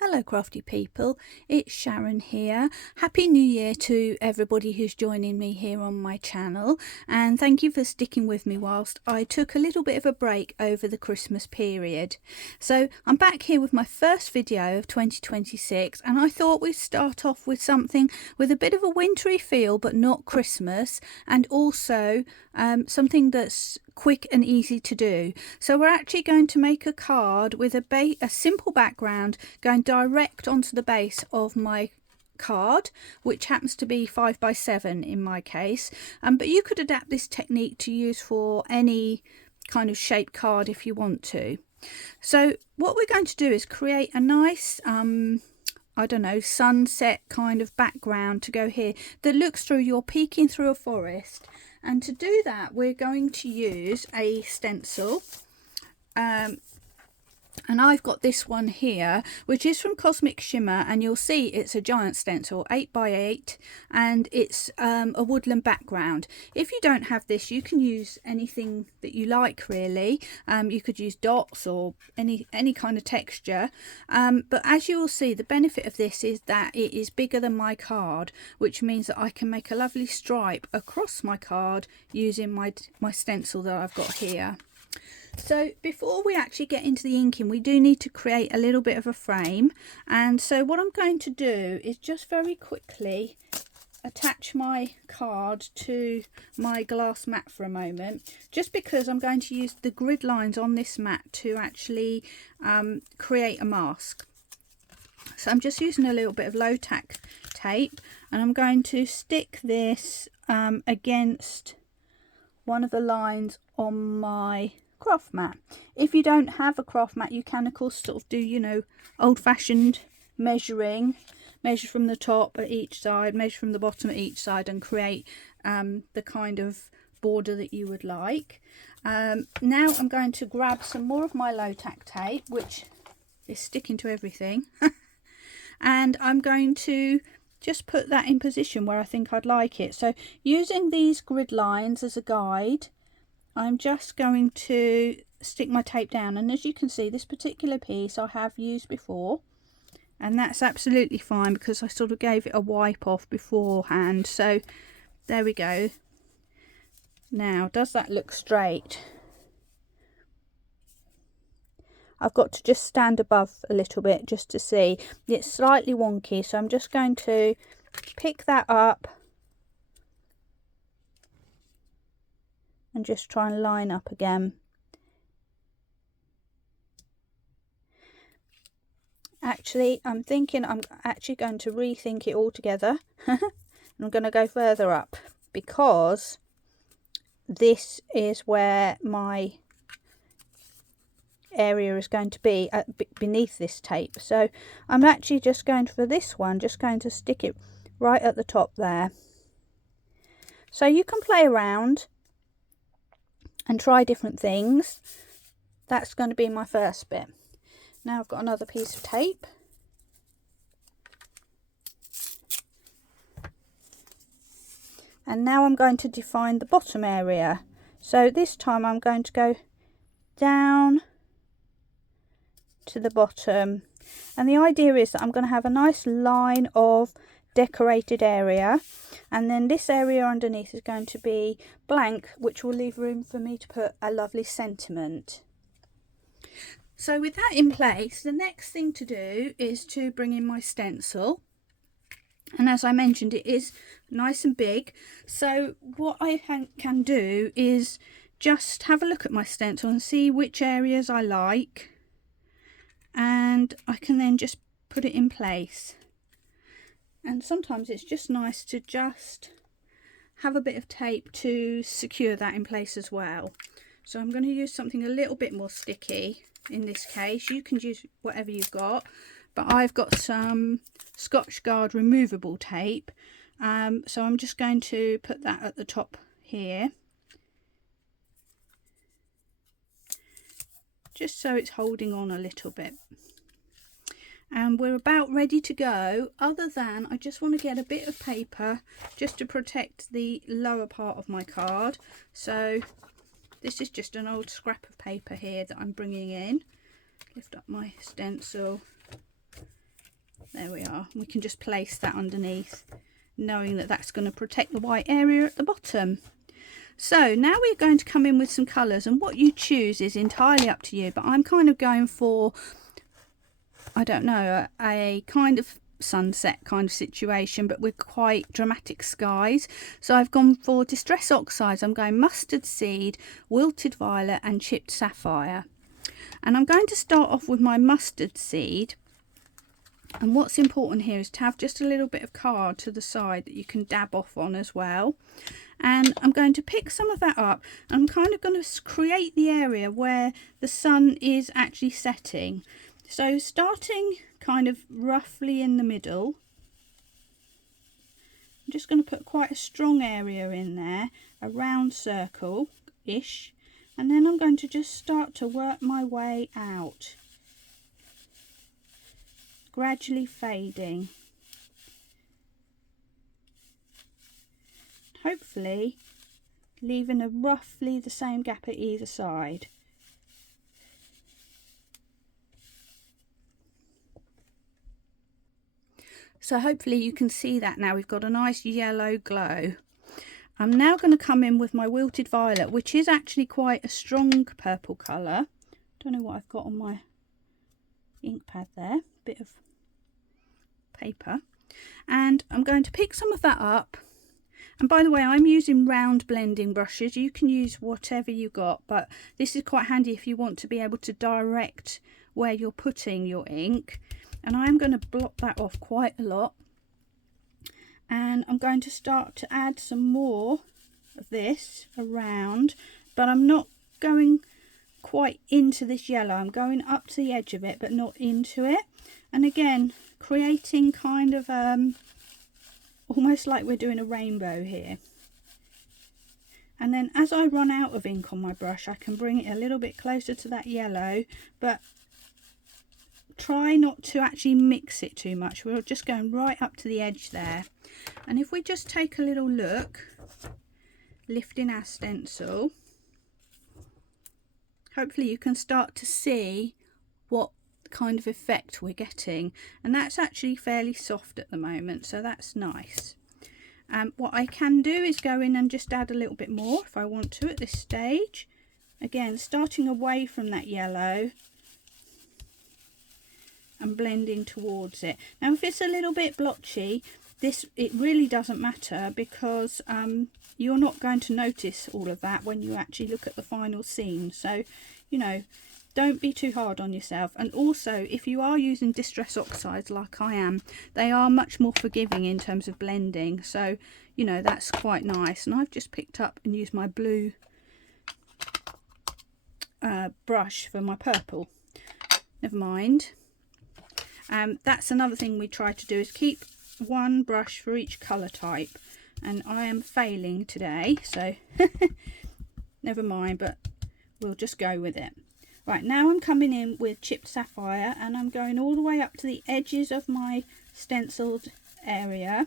Hello crafty people, it's Sharon here. Happy New Year to everybody who's joining me here on my channel, and thank you for sticking with me whilst I took a little bit of a break over the Christmas period. So I'm back here with my first video of 2026, and I thought we'd start off with something with a bit of a wintry feel but not Christmas, and also something that's quick and easy to do. So we're actually going to make a card with a simple background going direct onto the base of my card, which happens to be 5x7 in my case, but you could adapt this technique to use for any kind of shaped card if you want to. So what we're going to do is create a nice I don't know, sunset kind of background to go here that looks through, you're peeking through a forest. And to do that, we're going to use a stencil. And I've got this one here, which is from Cosmic Shimmer, and you'll see it's a giant stencil, 8x8, and it's a woodland background. If you don't have this, you can use anything that you like, really. You could use dots or any kind of texture. But as you will see, the benefit of this is that it is bigger than my card, which means that I can make a lovely stripe across my card using my stencil that I've got here. So before we actually get into the inking, we do need to create a little bit of a frame. And so what I'm going to do is just very quickly attach my card to my glass mat for a moment, just because I'm going to use the grid lines on this mat to actually create a mask. So I'm just using a little bit of low tack tape, and I'm going to stick this against one of the lines on my craft mat. If you don't have a craft mat, you can of course sort of do, you know, old-fashioned measuring, measure from the top at each side, measure from the bottom at each side, and create the kind of border that you would like. Now I'm going to grab some more of my low tack tape, which is sticking to everything, and I'm going to just put that in position where I think I'd like it. So using these grid lines as a guide, I'm just going to stick my tape down, and as you can see, this particular piece I have used before, and that's absolutely fine because I sort of gave it a wipe off beforehand. So there we go. Now, does that look straight? I've got to just stand above a little bit just to see. It's slightly wonky, so I'm just going to pick that up and just try and line up again. Actually, I'm thinking I'm actually going to rethink it all together. And I'm going to go further up, because this is where my area is going to be beneath this tape. So I'm actually just going for this one, just going to stick it right at the top there. So you can play around and try different things. That's going to be my first bit. Now I've got another piece of tape, and now I'm going to define the bottom area. So this time I'm going to go down to the bottom, and the idea is that I'm going to have a nice line of decorated area, and then this area underneath is going to be blank, which will leave room for me to put a lovely sentiment. So with that in place, the next thing to do is to bring in my stencil, and as I mentioned, it is nice and big. So what I can do is just have a look at my stencil and see which areas I like, and I can then just put it in place. And sometimes it's just nice to just have a bit of tape to secure that in place as well. So I'm going to use something a little bit more sticky in this case. You can use whatever you've got, but I've got some Scotchgard removable tape. So I'm just going to put that at the top here, just so it's holding on a little bit. And we're about ready to go, other than I just want to get a bit of paper just to protect the lower part of my card. So this is just an old scrap of paper here that I'm bringing in. Lift up my stencil There we are. We can just place that underneath, knowing that that's going to protect the white area at the bottom. So now we're going to come in with some colours, and what you choose is entirely up to you, but I'm kind of going for, I don't know, a kind of sunset kind of situation, but with quite dramatic skies. So I've gone for Distress Oxides. I'm going Mustard Seed, Wilted Violet and Chipped Sapphire. And I'm going to start off with my Mustard Seed. And what's important here is to have just a little bit of card to the side that you can dab off on as well. And I'm going to pick some of that up. I'm kind of going to create the area where the sun is actually setting. So starting kind of roughly in the middle, I'm just going to put quite a strong area in there, a round circle-ish. And then I'm going to just start to work my way out, gradually fading, hopefully leaving a roughly the same gap at either side. So hopefully you can see that now. We've got a nice yellow glow. I'm now going to come in with my Wilted Violet, which is actually quite a strong purple colour. Don't know what I've got on my ink pad there, bit of paper, and I'm going to pick some of that up. And by the way, I'm using round blending brushes. You can use whatever you got, but this is quite handy if you want to be able to direct where you're putting your ink. And I'm going to block that off quite a lot, and I'm going to start to add some more of this around, but I'm not going quite into this yellow. I'm going up to the edge of it but not into it, and again creating kind of almost like we're doing a rainbow here. And then as I run out of ink on my brush, I can bring it a little bit closer to that yellow, but try not to actually mix it too much. We're just going right up to the edge there. And if we just take a little look, lifting our stencil, hopefully you can start to see what kind of effect we're getting, and that's actually fairly soft at the moment, so that's nice. What I can do is go in and just add a little bit more if I want to at this stage, again starting away from that yellow and blending towards it. Now if it's a little bit blotchy, it really doesn't matter, because you're not going to notice all of that when you actually look at the final scene. So, you know, don't be too hard on yourself. And also, if you are using Distress Oxides like I am, they are much more forgiving in terms of blending. So, you know, that's quite nice. And I've just picked up and used my blue brush for my purple. Never mind. That's another thing we try to do, is keep one brush for each colour type. And I am failing today, so never mind, but we'll just go with it. Right, now I'm coming in with Chipped Sapphire, and I'm going all the way up to the edges of my stenciled area,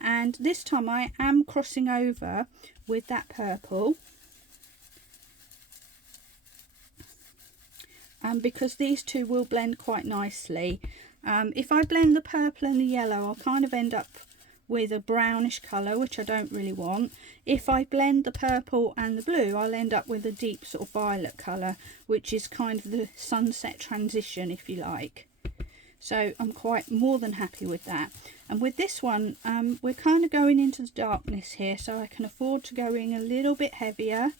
and this time I am crossing over with that purple, because these two will blend quite nicely. If I blend the purple and the yellow, I'll kind of end up with a brownish colour, which I don't really want. If I blend the purple and the blue, I'll end up with a deep sort of violet colour, which is kind of the sunset transition, if you like. So I'm quite more than happy with that. And with this one, we're kind of going into the darkness here, so I can afford to go in a little bit heavier.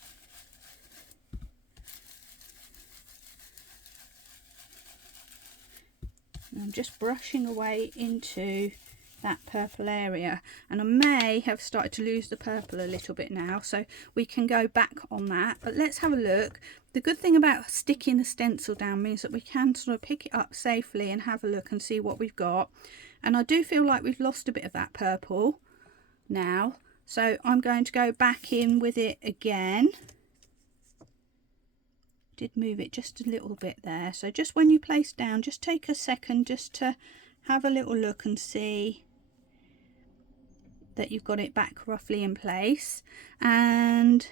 And I'm just brushing away into that purple area, and I may have started to lose the purple a little bit now, so we can go back on that. But let's have a look. The good thing about sticking the stencil down means that we can sort of pick it up safely and have a look and see what we've got. And I do feel like we've lost a bit of that purple now, so I'm going to go back in with it again. Did move it just a little bit there, so just when you place down, just take a second just to have a little look and see that you've got it back roughly in place. And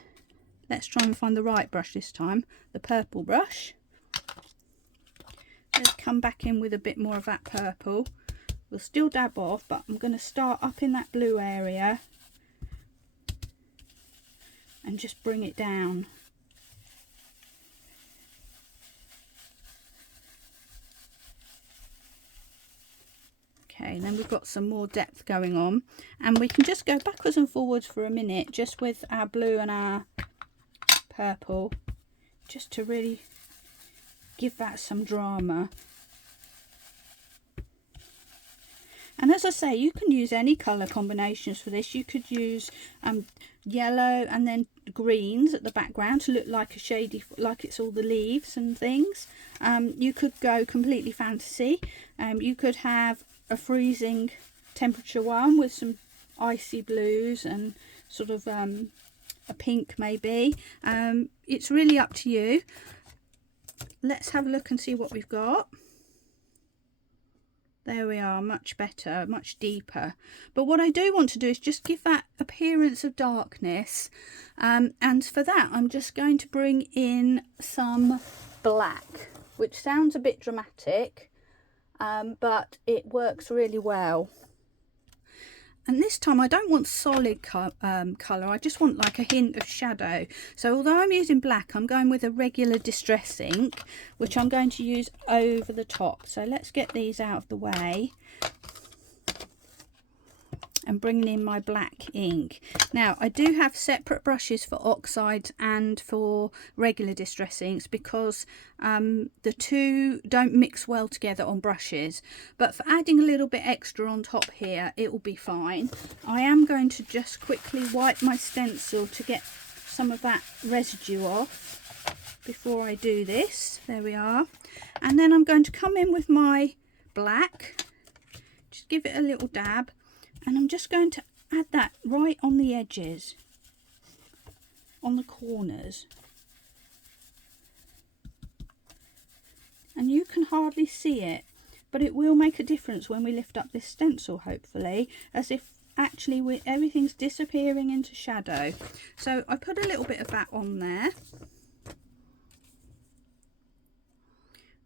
let's try and find the right brush this time, the purple brush. Let's come back in with a bit more of that purple. We'll still dab off, but I'm going to start up in that blue area and just bring it down. Okay, and then we've got some more depth going on, and we can just go backwards and forwards for a minute just with our blue and our purple, just to really give that some drama. And as I say, you can use any colour combinations for this. You could use yellow and then greens at the background to look like a shady, like it's all the leaves and things. You could go completely fantasy. You could have a freezing temperature one with some icy blues and sort of a pink maybe. It's really up to you. Let's have a look and see what we've got. There we are, much better, much deeper. But what I do want to do is just give that appearance of darkness. And for that, I'm just going to bring in some black, which sounds a bit dramatic, but it works really well. And this time I don't want solid colour, I just want like a hint of shadow. So although I'm using black, I'm going with a regular distress ink, which I'm going to use over the top. So let's get these out of the way. And bringing in my black ink. Now I do have separate brushes for oxides and for regular distress inks because the two don't mix well together on brushes, but for adding a little bit extra on top here it will be fine. I am going to just quickly wipe my stencil to get some of that residue off before I do this. There we are. And then I'm going to come in with my black, just give it a little dab. And I'm just going to add that right on the edges, on the corners. And you can hardly see it, but it will make a difference when we lift up this stencil, hopefully, as if actually everything's disappearing into shadow. So I put a little bit of that on there.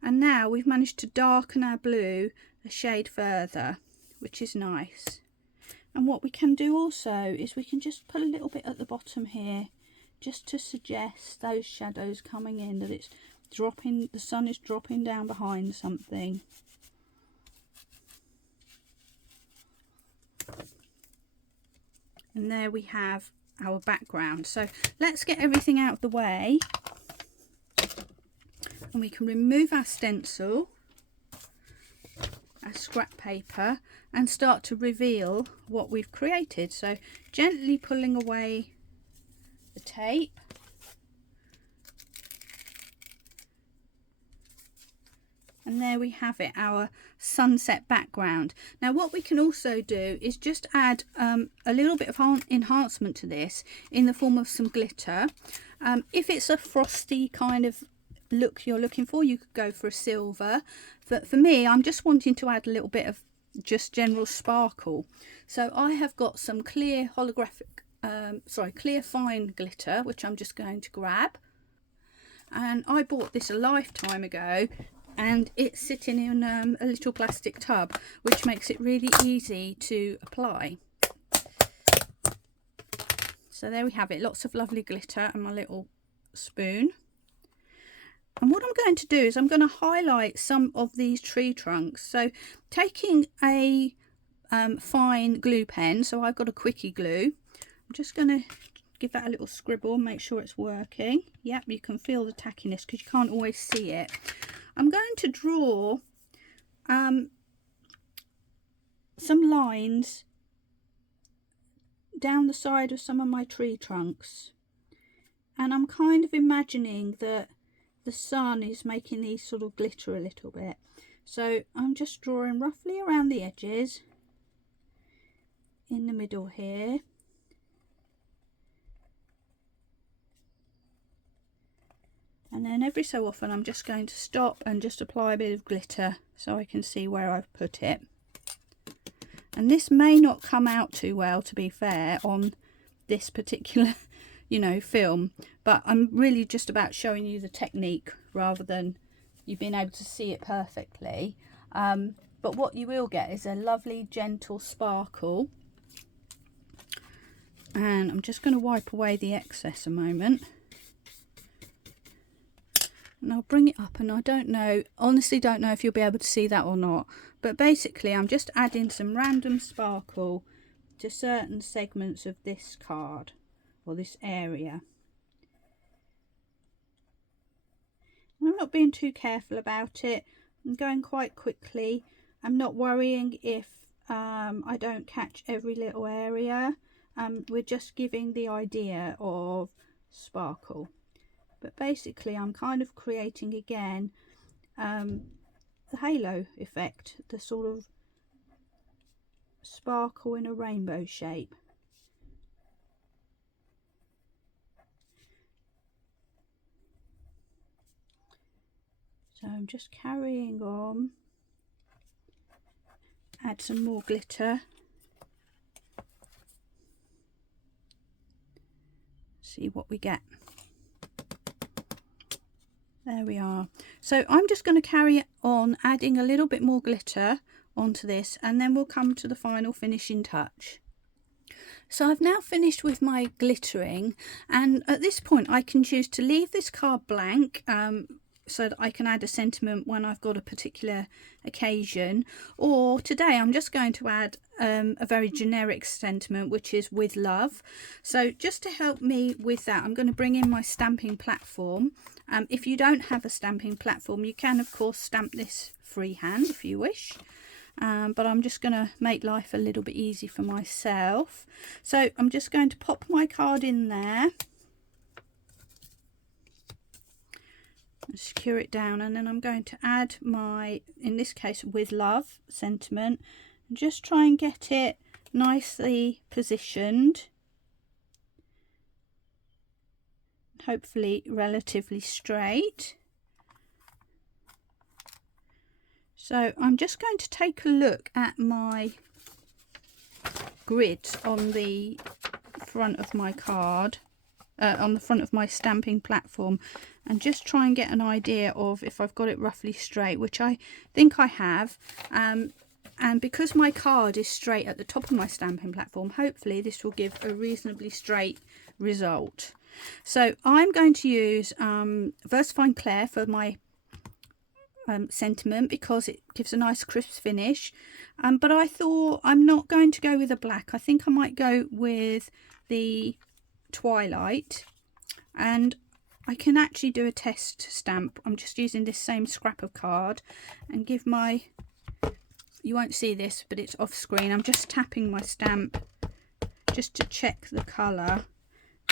And now we've managed to darken our blue a shade further, which is nice. And what we can do also is we can just put a little bit at the bottom here, just to suggest those shadows coming in, that it's dropping, the sun is dropping down behind something. And there we have our background. So let's get everything out of the way, and we can remove our stencil, our scrap paper, and start to reveal what we've created. So gently pulling away the tape, and there we have it, our sunset background. Now what we can also do is just add a little bit of enhancement to this in the form of some glitter. If it's a frosty kind of look you're looking for, you could go for a silver, but for me I'm just wanting to add a little bit of just general sparkle. So I have got some clear holographic clear fine glitter, which I'm just going to grab, and I bought this a lifetime ago, and it's sitting in a little plastic tub, which makes it really easy to apply. So there we have it, lots of lovely glitter and my little spoon. And what I'm going to do is I'm going to highlight some of these tree trunks. So taking a fine glue pen, so I've got a quickie glue, I'm just going to give that a little scribble, make sure it's working. Yep, you can feel the tackiness because you can't always see it. I'm going to draw some lines down the side of some of my tree trunks, and I'm kind of imagining that the sun is making these sort of glitter a little bit. So I'm just drawing roughly around the edges in the middle here. And then every so often I'm just going to stop and just apply a bit of glitter so I can see where I've put it. And this may not come out too well, to be fair, on this particular film, but I'm really just about showing you the technique rather than you being able to see it perfectly. but what you will get is a lovely gentle sparkle. And I'm just going to wipe away the excess a moment. And I'll bring it up, and I don't know, honestly don't know if you'll be able to see that or not. But basically I'm just adding some random sparkle to certain segments of this card, or this area. And I'm not being too careful about it. I'm going quite quickly. I'm not worrying if I don't catch every little area. We're just giving the idea of sparkle. But basically I'm kind of creating again the halo effect, the sort of sparkle in a rainbow shape. So I'm just carrying on. Add some more glitter. See what we get. There we are. So I'm just going to carry on adding a little bit more glitter onto this, and then we'll come to the final finishing touch. So I've now finished with my glittering, and at this point I can choose to leave this card blank so that I can add a sentiment when I've got a particular occasion, or today I'm just going to add a very generic sentiment, which is with love. So just to help me with that, I'm going to bring in my stamping platform. If you don't have a stamping platform, you can of course stamp this freehand if you wish. But I'm just going to make life a little bit easy for myself. So I'm just going to pop my card in there, secure it down, and then I'm going to add my, in this case, with love sentiment, and just try and get it nicely positioned, hopefully relatively straight. So I'm just going to take a look at my grid on the front of my card, on the front of my stamping platform, and just try and get an idea of if I've got it roughly straight, which I think I have. And because my card is straight at the top of my stamping platform, hopefully this will give a reasonably straight result. So I'm going to use VersaFine Clair for my sentiment because it gives a nice crisp finish, but I thought I'm not going to go with a black. I think I might go with the Twilight, and I can actually do a test stamp. I'm just using this same scrap of card and give my, you won't see this but it's off screen, I'm just tapping my stamp just to check the colour.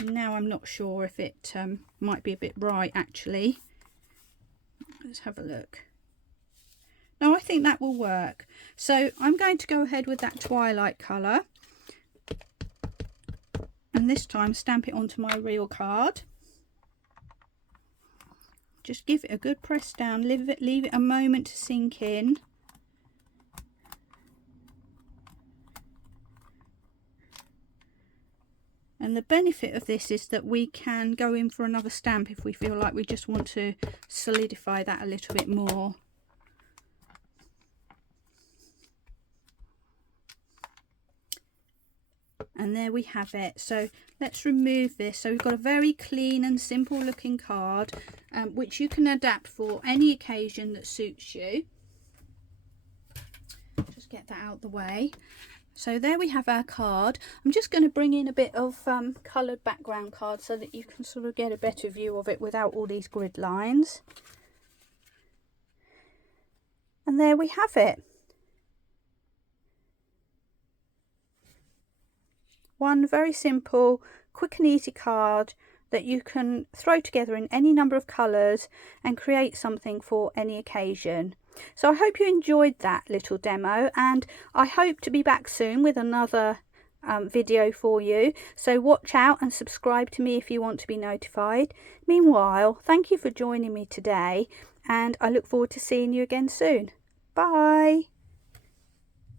Now I'm not sure if it might be a bit bright actually. Let's have a look. No, I think that will work. So I'm going to go ahead with that Twilight colour, and this time stamp it onto my real card. Just give it a good press down, leave it a moment to sink in. And the benefit of this is that we can go in for another stamp if we feel like we just want to solidify that a little bit more. And there we have it. So let's remove this. So we've got a very clean and simple looking card, which you can adapt for any occasion that suits you. Just get that out the way. So there we have our card. I'm just going to bring in a bit of coloured background card so that you can sort of get a better view of it without all these grid lines. And there we have it. One very simple, quick and easy card that you can throw together in any number of colours and create something for any occasion. So I hope you enjoyed that little demo, and I hope to be back soon with another video for you. So watch out and subscribe to me if you want to be notified. Meanwhile, thank you for joining me today, and I look forward to seeing you again soon. Bye!